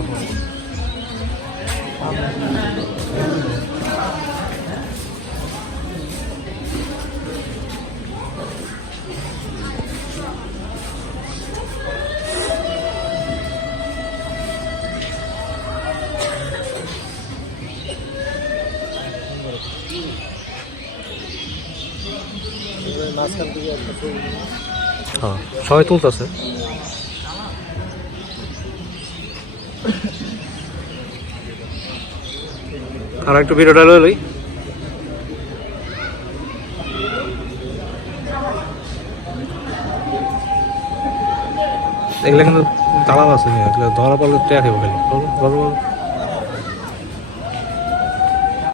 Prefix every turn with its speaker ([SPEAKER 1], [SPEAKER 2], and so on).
[SPEAKER 1] তো
[SPEAKER 2] হ্যাঁ। সবাই তুলতেছে। আর একটু ভিডিওটা লই এগুলো কিন্তু তালাব আছে ধরা পড়লে ট্যাক খাব খালি।